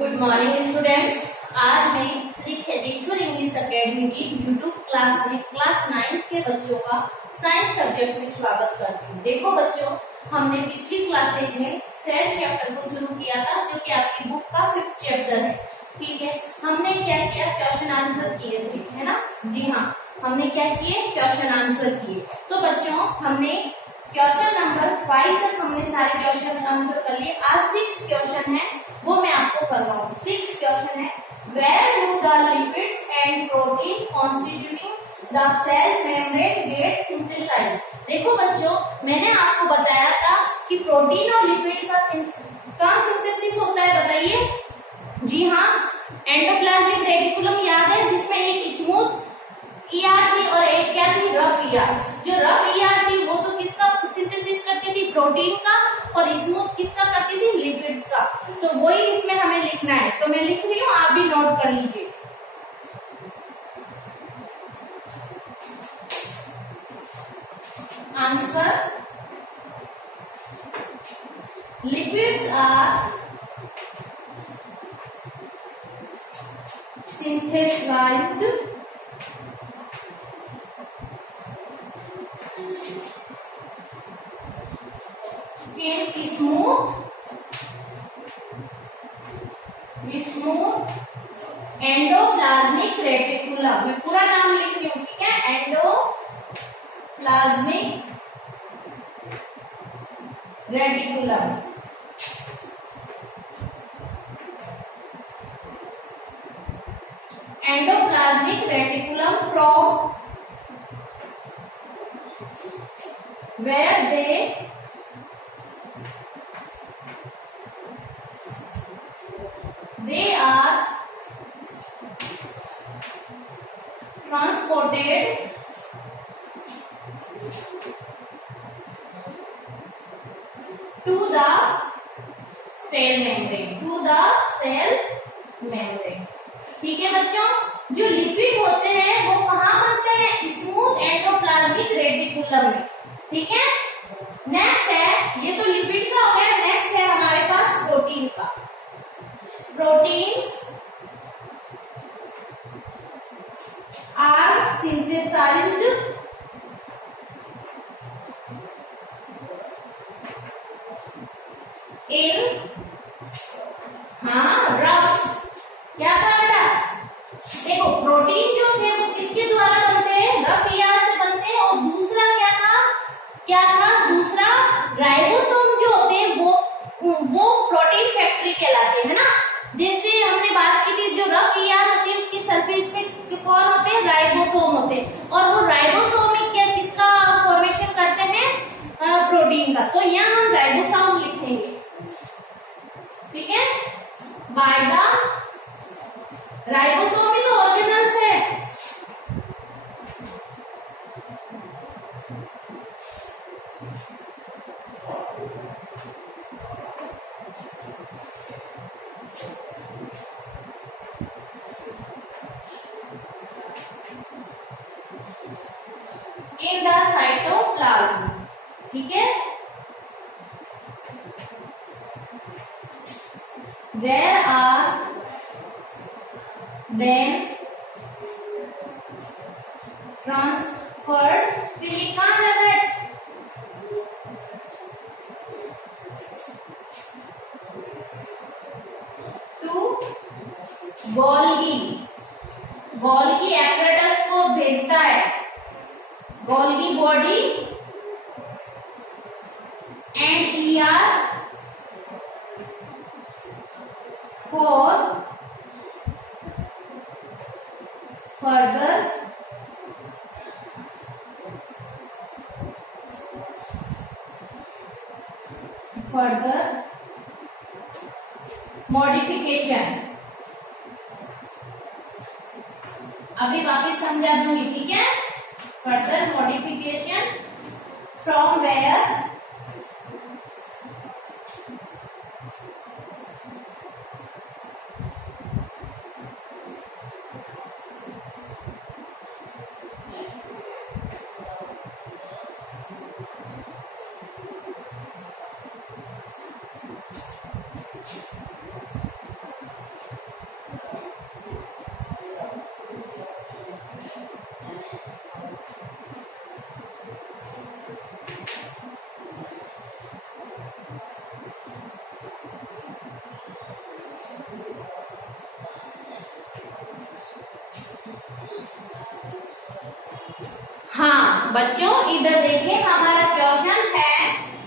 Good morning students. आज मैं Shri Kheteshwar English academy की यूट्यूब क्लास में क्लास 9 के बच्चों का साइंस सब्जेक्ट में स्वागत करती हूँ। देखो बच्चों, हमने पिछली क्लासेज में सेल चैप्टर को शुरू किया था, जो कि आपकी बुक का 5th चैप्टर है। ठीक है, हमने क्या किया, क्वेश्चन आंसर किए थे, है ना? जी हाँ, हमने क्या किए, क्वेश्चन आंसर किए। तो बच्चों, हमने क्वेश्चन नंबर 5 तक हमने सारे क्वेश्चन आंसर कर लिए। आज 6 क्वेश्चन है, वो मैं आपको करवाऊंगी। 6 क्वेश्चन है, where do the lipids and protein constituting the cell membrane get synthesize. देखो बच्चों, मैंने आपको बताया था कि प्रोटीन और लिपिड का सिंथेसिस होता है, बताइए। जी हाँ, एंडोप्लाज्मिक रेटिकुलम याद है, जिसमें एक स्मूथ ईआर थी और एक क्या थी, रफ ईआर। जो रफ ईआर थी वो तो किसका सिंथेसिस करती थी, प्रोटीन का, और स्मूथ किसका करती थी, लिपिड्स का। तो वही इसमें हमें लिखना है, तो मैं लिख रही हूँ, आप भी नोट कर लीजिए। Answer, lipids are synthesized in smooth endoplasmic reticulum. मैं पूरा नाम लिख रही हूँ, ठीक है, endoplasmic reticulum. Endoplasmic reticulum from where they are transported to the cell membrane। ठीक है बच्चों, जो लिपिड होते हैं वो कहाँ बनते हैं, स्मूथ एंडोप्लाज्मिक रेटिकुलम में। ठीक है, नेक्स्ट है, ये तो लिपिड का हो गया। नेक्स्ट है हमारे पास प्रोटीन का। प्रोटीन्स आर सिंथेसाइज्ड इन, हाँ, रफ। क्या था बेटा, देखो प्रोटीन जो थे वो किसके द्वारा बनते हैं, रफ ईआर से बनते हैं। और दूसरा क्या था, दूसरा राइबोसोम जो होते हैं वो प्रोटीन फैक्ट्री कहलाते हैं ना। जैसे हमने बात की थी, जो रफ ईआर होती है उसकी सरफेस पे कौन होते हैं, राइबोसोम होते हैं। और वो राइबोसोम में क्या किसका फॉर्मेशन करते हैं, प्रोटीन का। तो यहाँ हम राइबोसोम लिखेंगे, ठीक है, बाय द राइबोसोम भी तो ऑर्गेनल्स है। इन द साइटोप्लाज्म, ठीक है, देयर आर then transferred, फिर ये कहाँ जाता है, to गोल्गी एपरेटस को भेजता है, Golgi body and ER for further modification. अभी वापस समझा दूंगी, ठीक है। फर्दर मॉडिफिकेशन फ्रॉम वेयर बच्चों इधर देखें, हमारा क्वेश्चन है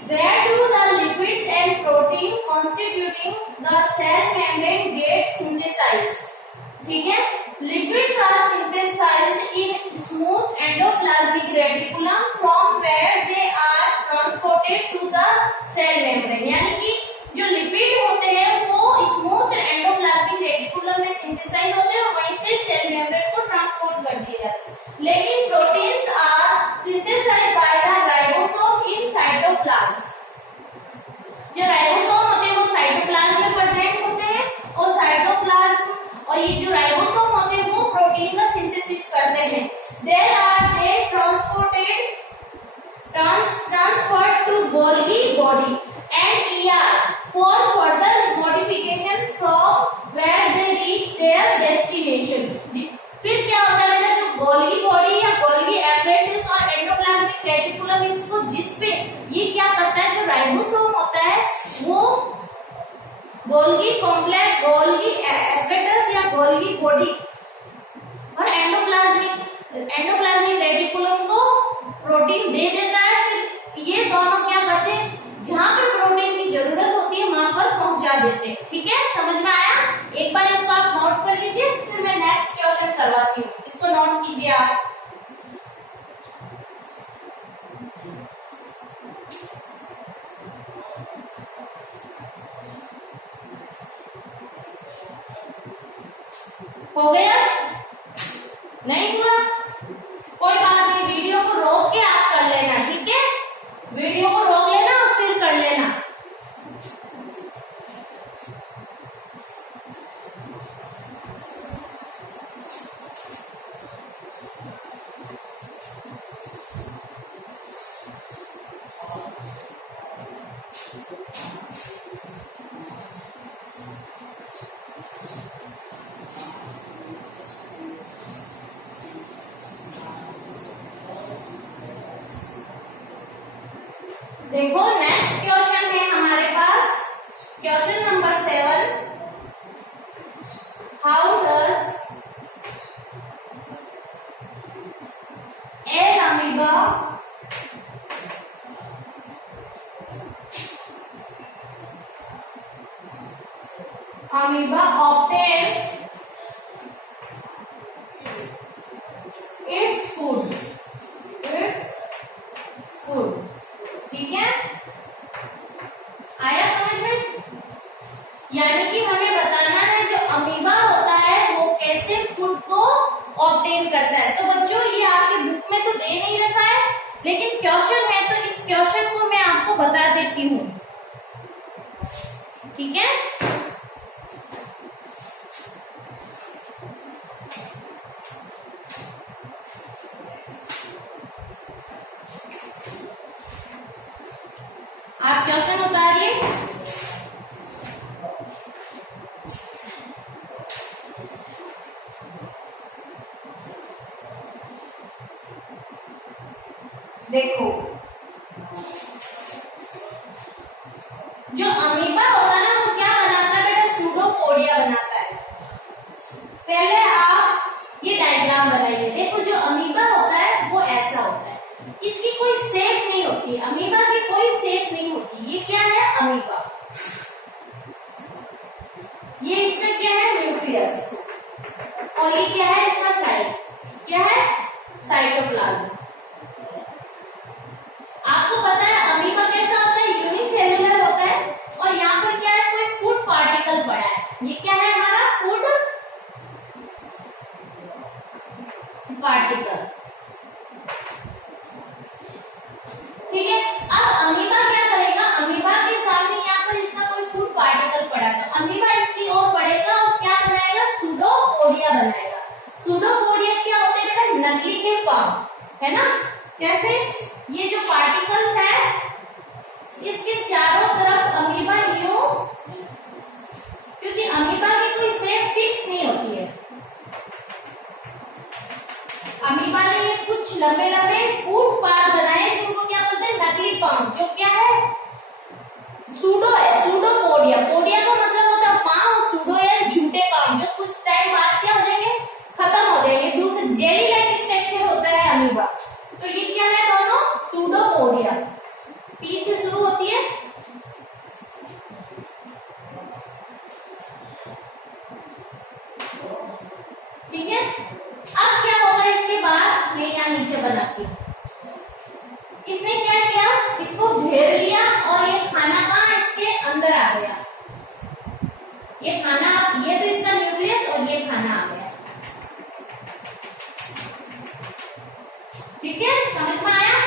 where do the lipids and protein constituting the cell membrane get synthesized? ठीक है, lipids are synthesized in smooth endoplasmic reticulum from where they are transported to the cell membrane। यानी कि जो लिपिड होते हैं वो स्मूथ एंडोप्लाज्मिक रेटिकुलम में synthesise होते हैं और वहीं से सेल मेम्ब्रेन को ट्रांसपोर्ट कर दिए जाते हैं। लेकिन proteins are synthesized by the ribosome in cytoplasm. जो राइबोसोम होते हैं वो साइटोप्लाज्म में प्रेजेंट होते हैं और साइटोप्लाज्म और ये जो राइबोसोम होते हैं वो प्रोटीन का सिंथेसिस करते हैं। There are they transferred to Golgi body and ER for further modification from where they reach their destination। फिर क्या होता है बेटा, जो गोल्गी बॉडी या गोल्गी एपरेटस और एंडोप्लाज्मिक रेटिकुलम इसको जिसपे ये क्या करता है, जो राइबोसोम होता है वो गोल्गी कॉम्प्लेक्स, गोल्गी एपरेटस या गोल्गी बॉडी और एंडोप्लाज्मिक रेटिकुलम को प्रोटीन दे देता है। फिर ये दोनों क्या करते हैं, जहां पे प्रोटीन की जरूरत होती है वहां पर पहुंचा देते हैं। ठीक है, समझ में आया? एक बार इसको आप नोट कर लीजिए, फिर मैं नेक्स्ट क्वेश्चन करवाती हूँ। इसको नोट कीजिए आप। हो गया? नहीं हुआ? कोई बात नहीं, वीडियो को रोक के आप कर लेना। ठीक है, वीडियो को रोक लेना और फिर कर लेना। देखो नेक्स्ट क्वेश्चन है हमारे पास, question number 7। How does an amoeba obtain its food? ठीक है, आया समझ में? यानी कि हमें बताना है जो अमीबा होता है वो कैसे फूड को ऑब्टेन करता है। तो बच्चों ये आपके बुक में तो दे नहीं रखा है, लेकिन क्वेश्चन है तो इस क्वेश्चन को मैं आपको बता देती हूँ। ठीक है, आप क्वेश्चन उतारिए। देखो जो अमीबा होता है ना वो क्या बनाता है बेटा, सूडोपोडिया बनाता है। पहले आप ये डायग्राम बनाइए। देखो जो अमीबा होता है वो ऐसा होता है, इसकी कोई शेप नहीं होती, अमीबा की कोई शेप नहीं होती। ये क्या है, अमीबा। ये इसका क्या है, न्यूक्लियस। और ये क्या है, इसका साइट क्या है, साइटोप्लाज्म। आपको पता है अमीबा कैसा होता है, यूनिसेलुलर होता है। और यहाँ पर क्या है, कोई फूड पार्टिकल पड़ा है। ये क्या है, हमारा फूड पार्टिकल। ठीक है, अब अमीबा क्या करेगा, अमीबा के सामने यहाँ पर इसका कोई फूड पार्टिकल पड़ा, तो अमीबा इसकी ओर बढ़ेगा और क्या बनाएगा, सूडोपोडिया बनाएगा। सूडोपोडिया क्या होते हैं बेटा, नकली के पाँव, है ना। कैसे, ये जो पार्टिकल्स है इसके चारों तरफ अमीबा यूं, क्योंकि अमीबा की कोई शेप फिक्स नहीं होती है। अमीबा ने ये कुछ लंबे लंबे फूट पार बनाए जिनको क्या बोलते हैं, नकली पाँव, जो क्या है, सूडो है। सूडोपोडिया, पोडिया का मतलब होता है पाँव, और सूडो है झूठे पाँव, जो कुछ टाइम बाद क्या हो जाएंगे, खत्म हो जाएंगे। दूसरे जेली लाइक स्ट्रक्चर होता है अमीबा। तो ये क्या है, सूडोपोडिया, पी से शुरू होती है। ठीक है, अब क्या होगा इसके बाद, मैं यहाँ नीचे बनाती हूँ। इसने क्या किया, इसको घेर लिया और ये खाना कहाँ इसके अंदर आ गया। ये खाना, ये तो इसका न्यूक्लियस और ये खाना आ गया। ठीक है, समझ में आया।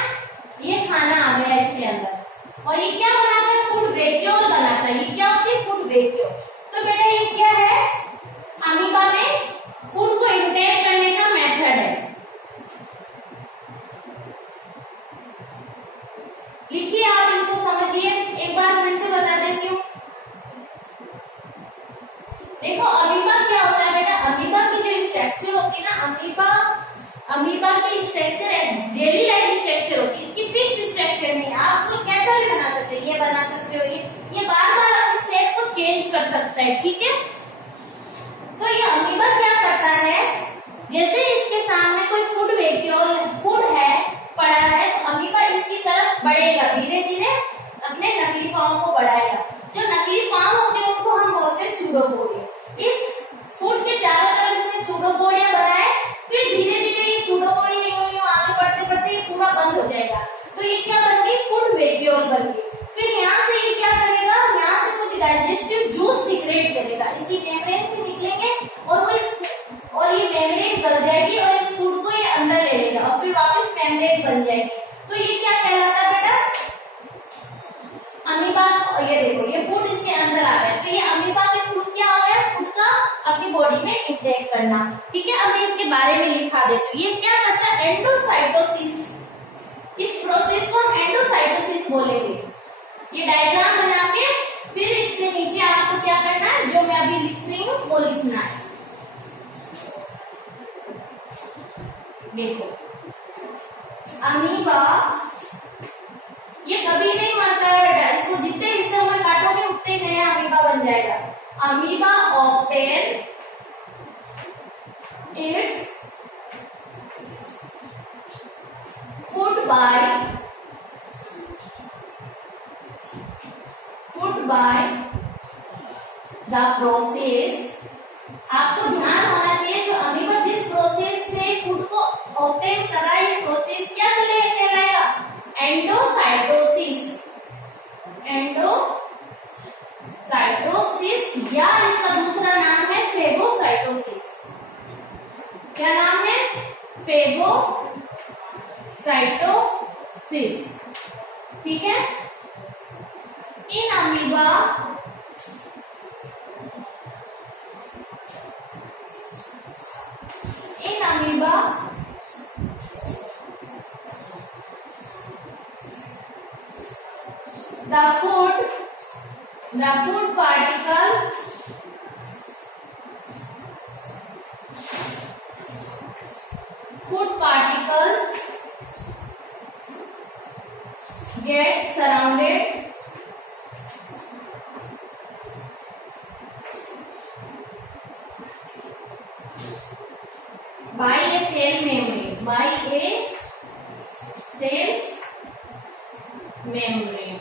ये खाना आ गया इसके अंदर और ये क्या बनाता है, फूड वैक्यूल बनाता है। ये क्या होती है, फूड वैक्यूल। तो बेटा ये क्या है, अमीबा में फूड को इंटेक करने का मेथड है। लिखिए आप इसको, समझिए, एक बार फिर से बता देती हूँ। देखो अमीबा क्या होता है बेटा, अमीबा की जो स्ट्रक्चर होती है ना, अमीबा की स्ट्रक्चर है जेली लाइक स्ट्रक्चर होती है। इसकी फिक्स स्ट्रक्चर नहीं, आप कोई कैसा भी बना सकते हो, ये बना सकते हो, ये बार बार अपने शेप को चेंज कर सकता है। ठीक है, तो ये अमीबा क्या करता है, जैसे इसके सामने कोई फूड वैक्यूल फूड है पड़ा है, तो अमीबा इसकी तरफ बढ़ेगा, धीरे धीरे अपने नकली पाँव को बढ़ाएगा। जो नकली पाँव होते हैं उनको हम बोलते हैं सूडोपोडिया। इस फूड के चारों तरफ इसने सूडोपोडिया बनाए, फिर धीरे धीरे ये सूडोपोडिया यूं आगे बढ़ते बढ़ते ये पूरा बंद हो जाएगा। तो ये क्या बन गई, फूड वैक्यूल बन गई। फिर यहाँ से ये क्या करेगा, यहाँ से कुछ डाइजेस्टिव जूस सीक्रेट करेगा, इसकी मेम्ब्रेन से निकलेंगे और ये मेम्ब्रेन गल जाएगी और इस फूड को ये अंदर ले लेगा और फिर वापस मेम्ब्रेन बन जाएगी। तो ये क्या कहलाता है बेटा, अमीबा। ये देखो ये फूड इसके अंदर आ गया, तो ये अमीबा के फूड क्या हो गया, फूड का अपनी बॉडी में इंटेक करना। ठीक है, अब मैं इसके बारे में लिखा देती हूँ। ये क्या करता है, एंडोसाइटोसिस। इस प्रोसेस को हम एंडोसाइटोसिस बोलेंगे। ये डायग्राम बना के फिर इसके नीचे आपको क्या करना है, जो मैं अभी लिख रही हूँ वो लिखना है। देखो अमीबा ये कभी नहीं मरता है बेटा, इसको जितने हिस्सों में काटोगे उतने नया अमीबा बन जाएगा। Amoeba obtain its food by the process. आपको ध्यान होना चाहिए, जो अमीबा जिस प्रोसेस से फूड को ऑब्टेन कर रहा है, ये प्रोसेस क्या कहलाएगा, एंडोसाइटोसिस। एंडोसाइटोसिस या इसका दूसरा नाम है फेगोसाइटोसिस। क्या नाम है, फेगोसाइटोसिस। ठीक है, in amoeba the food particles get surrounded by a cell membrane.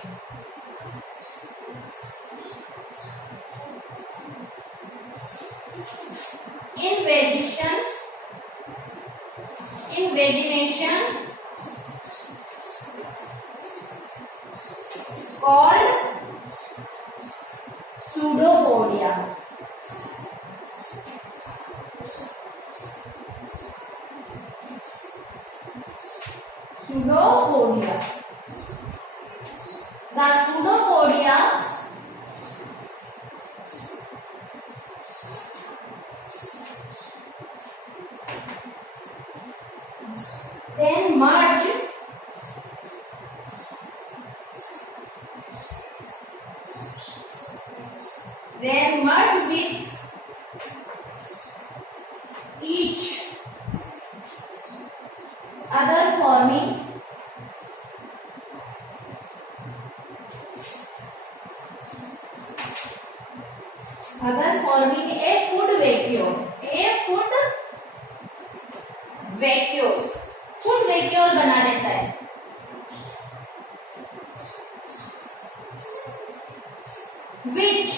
Invagination called pseudopodia. The pseudopodia then merge with each other forming a food vacuole. Food vacuole बना देता है। which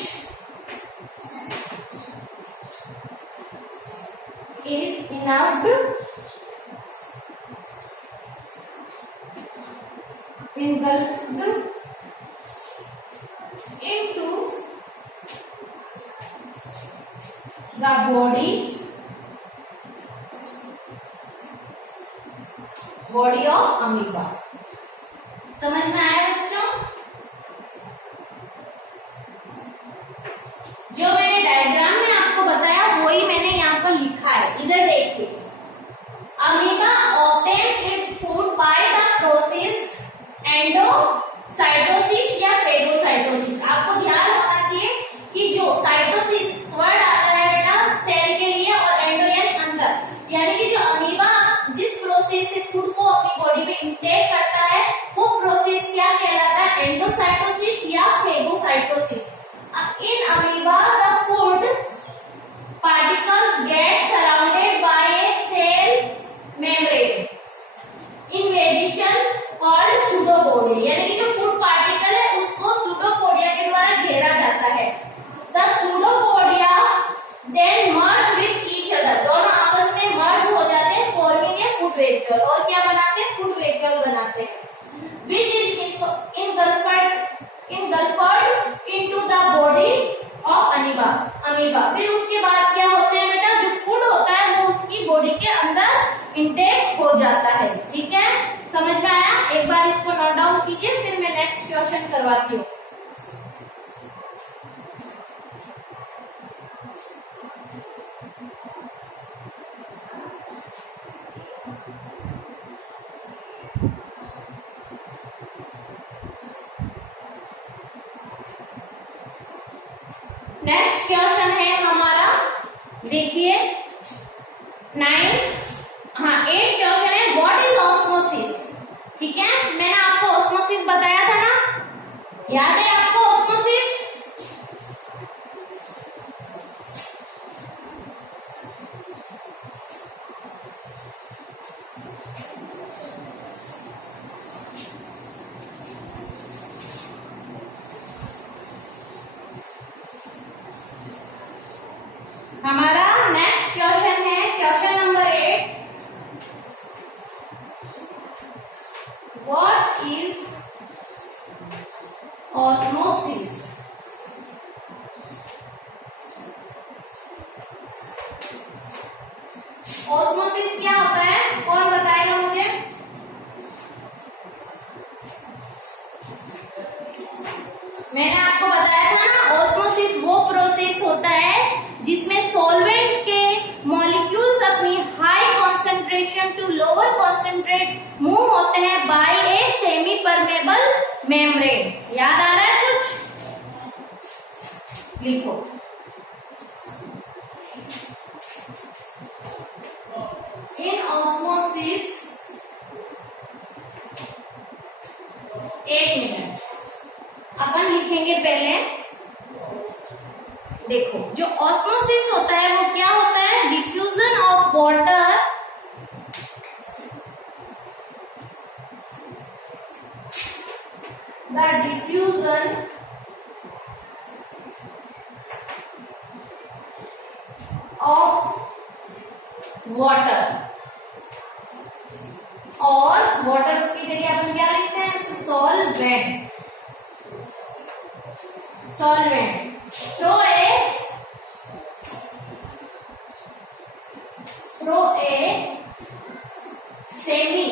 is engulfed into the body of amoeba। समझ में आया बच्चों? जो मैंने diagram में आपको बताया वही मैंने यहाँ पर लिखा है, इधर देखिए। Amoeba obtain its food by the process endocytosis या फेगोसाइटोसिस। आपको ध्यान होना चाहिए कि जो साइटोसिस वर्ड आता है बेटा सेल के लिए, और एंडो यानी अंदर, यानी कि जो अमीबा जिस प्रोसेस से फूड को अपनी बॉडी में इंटेक करता है वो प्रोसेस क्या कहलाता है? एंडोसाइटोसिस या phagocytosis. In amoeba, the food particles get surrounded by a cell membrane in vegetation called pseudopodia, यानी कि जो फूड पार्टिकल है उसको pseudopodia के द्वारा घेरा जाता है। The pseudopodia then merge with each other, दोनों आपस में merge हो जाते हैं forming a food vehicle, और क्या बनाते हैं? food vehicle बनाते हैं, which is engulfed into the body of amoeba। फिर उसके बाद क्या होते हैं बेटा? जो फूड होता है वो उसकी बॉडी के अंदर इंटेक हो जाता है। ठीक है, समझ में आया? एक बार इसको नोट डाउन कीजिए, फिर मैं नेक्स्ट क्वेश्चन करवाती हूँ। नेक्स्ट क्वेश्चन है हमारा, देखिए 8 क्वेश्चन है, व्हाट इज ऑस्मोसिस। ठीक है, मैंने आपको ऑस्मोसिस बताया था ना, याद है आपको ऑस्मोसिस? हमारा नेक्स्ट क्वेश्चन है question number 8, what is osmosis. Osmosis क्या होता है? कौन बताएगा मुझे? मैंने आपको बताया था ना, ऑस्मोसिस वो प्रोसेस होता है जिसमें सॉल्वेंट के मॉलिक्यूल्स अपनी high concentration to lower concentrate move होते हैं by a semi permeable membrane. याद आ रहा है कुछ? लिखो। इन ऑस्मोसिस, एक मिनट अपन लिखेंगे पहले। देखो, जो ऑस्मोसिस होता है वो क्या होता है? Diffusion of water the diffusion of water, और वाटर की जगह अपन क्या लिखते हैं? Solvent. through a semi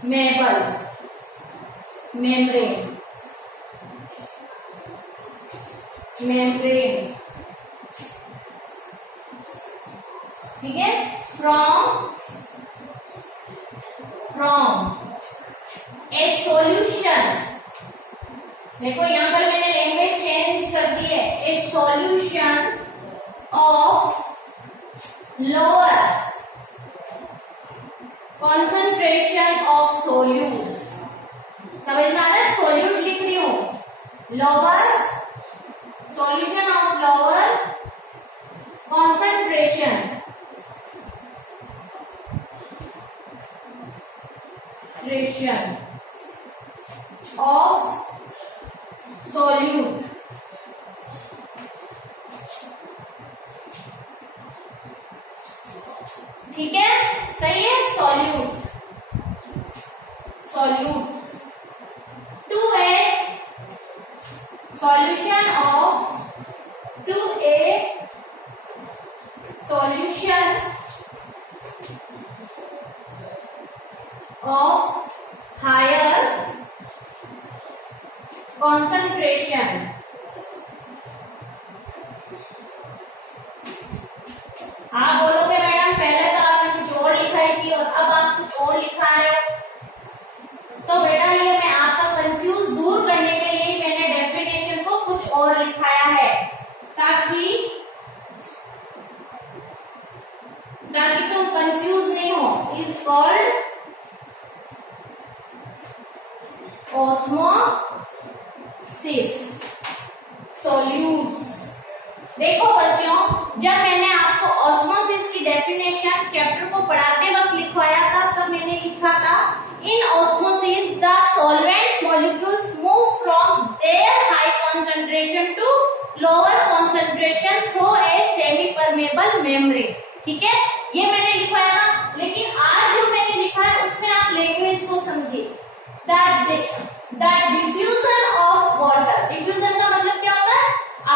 permeable membrane, ठीक है, from a solution। देखो यहाँ पर मैंने लैंग्वेज चेंज कर दी है। A solution of lower concentration of solutes. समझ में आ रहा है? सोल्यूट लिख रही हूं, lower solution of lower concentration ठीक है, सही है। Solute, solutes. To a solution of, to a solution of higher concentration, आप बोलोगे मैडम पहले तो आपने कुछ और लिखाई थी और अब आप कुछ और लिखा रहे हो। तो बेटा ये मैं आपका कंफ्यूज दूर करने के लिए मैंने डेफिनेशन को कुछ और लिखाया है, ताकि तुम कंफ्यूज नहीं हो। Is called osmosis solutes. देखो बच्चों, जब मैंने आपको ऑस्मोसिस की डेफिनेशन चैप्टर को पढ़ाते वक्त लिखवाया था, तब मैंने लिखा था in osmosis the solvent molecules move from their high concentration to lower concentration through a semi permeable membrane. ठीक है, ये मैंने लिखवाया था। लेकिन आज जो मैंने लिखा है उसमें आप लैंग्वेज को समझिए। That diffusion of water, diffusion का मतलब क्या होता है?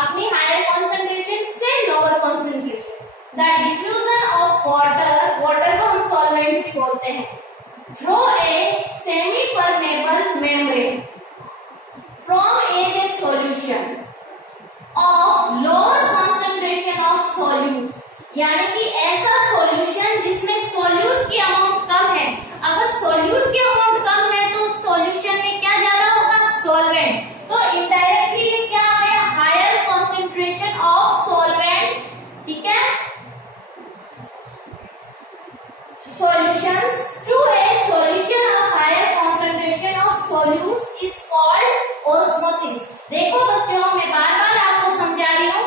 अपनी हायर कंसंट्रेशन से lower concentration. That diffusion of water, water को हम सॉल्वेंट भी बोलते हैं, through a semi permeable membrane from A solution of lower concentration of solutes. यानी कि ऐसा सॉल्यूशन जिसमें सॉल्यूट की अमाउंट कम है। अगर सॉल्यूट की अमाउंट कम है तो सॉल्यूशन में क्या ज्यादा होगा? सॉल्वेंट। तो इनडायरेक्टली ये क्या आ गया? Higher concentration of solvent. ठीक है, solutions to a solution of higher concentration of solutes is called osmosis. देखो बच्चों, मैं बार बार आपको समझा रही हूँ,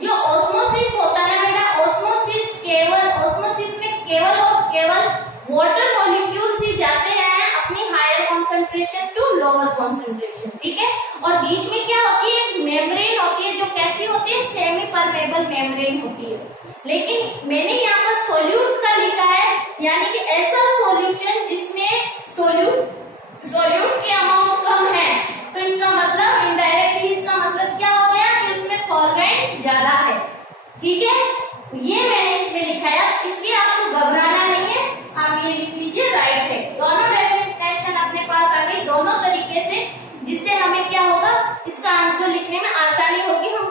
जो ऑस्मोसिस होता है बेटा, ऑस्मोसिस में केवल और केवल वाटर मॉलिक्यूल्स ही जाते हैं अपनी higher concentration to lower concentration. ठीक है, और बीच में क्या होती है? एक मेम्ब्रेन होती है, जो कैसी होती है? सेमी परमेबल मेम्ब्रेन होती है। लेकिन मैंने यहाँ पर सॉल्यूट का लिखा है, यानी कि ऐसा सॉल्यूशन जिसमें सॉल्यूट की अमाउंट कम है। तो इसका मतलब इनडायरेक्टली इसका मतलब क्या हो गया कि उसमें सॉल्वेंट ज्यादा है। ठीक है, ये मैंने इसमें लिखाया, इसलिए आपको घबराना नहीं है। आप ये लिख लीजिए, राइट है। दोनों डेफिनेशन अपने पास आ गई दोनों तरीके से, जिससे हमें क्या होगा? इसका आंसर लिखने में आसानी होगी। हम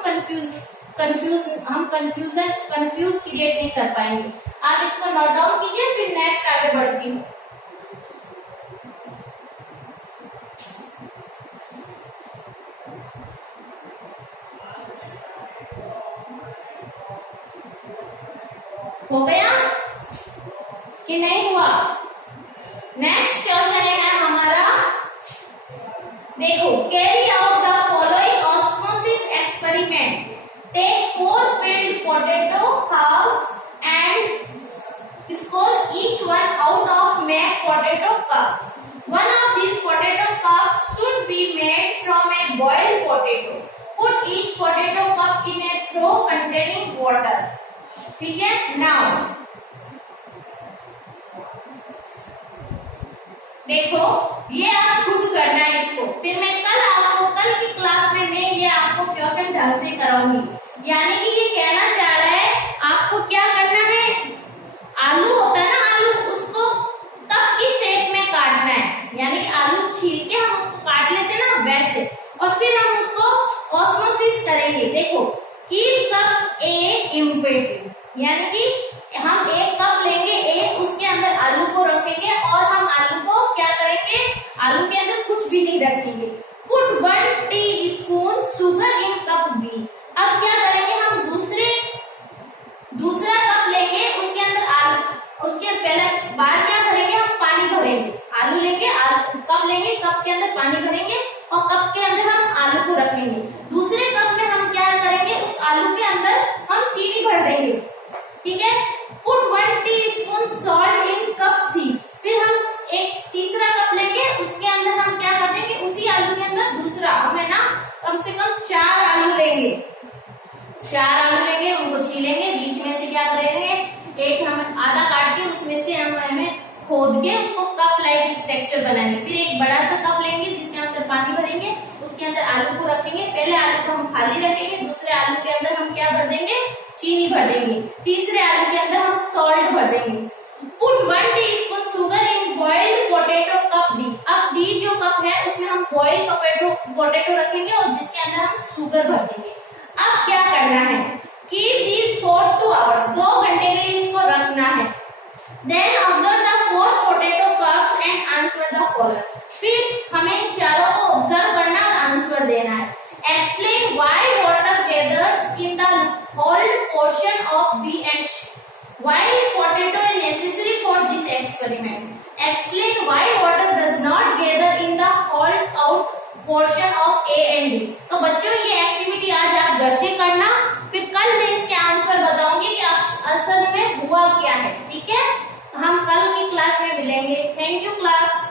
कंफ्यूज क्रिएट नहीं कर पाएंगे। आप इसको नोट डाउन कीजिए, फिर नेक्स्ट आगे बढ़ती हूँ। हो गया कि नहीं हुआ? नेक्स्ट क्वेश्चन है हमारा, देखो, carry out the following osmosis experiment. Take 4 peeled potato halves and squeeze each one out of make potato cup. One of these potato cups should be made from a boiled potato. Put each potato cup in a trough containing water. ठीक है, now देखो, ये आप खुद करना है इसको। फिर मैं कल की क्लास में मैं ये आपको क्वेश्चन ढंग से कराऊंगी। यानी कि ये कहना चाह रहा है आपको क्या करना है? आलू होता है ना, आलू, उसको कप की शेप में काटना है। यानी कि आलू छील के हम उसको काट लेते हैं ना, वैसे। और फिर हम उसको ऑस्मोसिस करेंगे। देखो, कीप कप ए इम्पेटिव, यानी कि हम एक कप लेंगे, उसके अंदर आलू को रखेंगे और हम आलू को क्या करेंगे? आलू के अंदर कुछ भी नहीं रखेंगे। Put 1 teaspoon sugar in cup B. अब क्या करेंगे? हम दूसरा कप लेंगे, उसके अंदर आलू, उसके पहले बार क्या करेंगे? हम पानी भरेंगे। आलू लेंगे, कप लेंगे, कप के अंदर पानी भरेंगे और कप के अंदर हम आलू को रखेंगे। दूसरे कप में हम क्या करेंगे? उस आलू के अंदर हम चीनी भर देंगे। ठीक है, 4 आलू लेंगे, उनको छीलेंगे, बीच में से क्या करेंगे, एक हम आधा काट के उसमें से हम हमें खोद के उसको कप लाइक स्ट्रक्चर बनाएंगे। फिर एक बड़ा सा कप लेंगे जिसके अंदर पानी भरेंगे, उसके अंदर आलू को रखेंगे। पहले आलू को हम खाली रखेंगे, दूसरे आलू के अंदर हम क्या भर देंगे, चीनी भर देंगे, तीसरे आलू के अंदर हम सॉल्ट भर देंगे। पुट 1 टीस्पून शुगर इन बॉइल्ड पोटैटो कप B। अब B जो कप है उसमें हम बॉइल्ड पोटैटो रखेंगे और जिसके अंदर हम शुगर भर देंगे। अब क्या करना है, कीप दिस फॉर 2 आवर्स, 2 घंटे के लिए इसको रखना है। Then observe the 4 potato cups and answer the following. फिर हमें चारों को ऑब्जर्व करना और आंसर देना है। Explain why water gathers in the hold portion of B and C। Why is potato necessary for this experiment? Explain why water does not gather in the hollowed out portion of A and D। तो बच्चों ये activity आज आप घर से करना, फिर कल मैं इसके आंसर बताऊंगी कि असल में हुआ क्या है। ठीक है, हम कल की क्लास में मिलेंगे। Thank you class.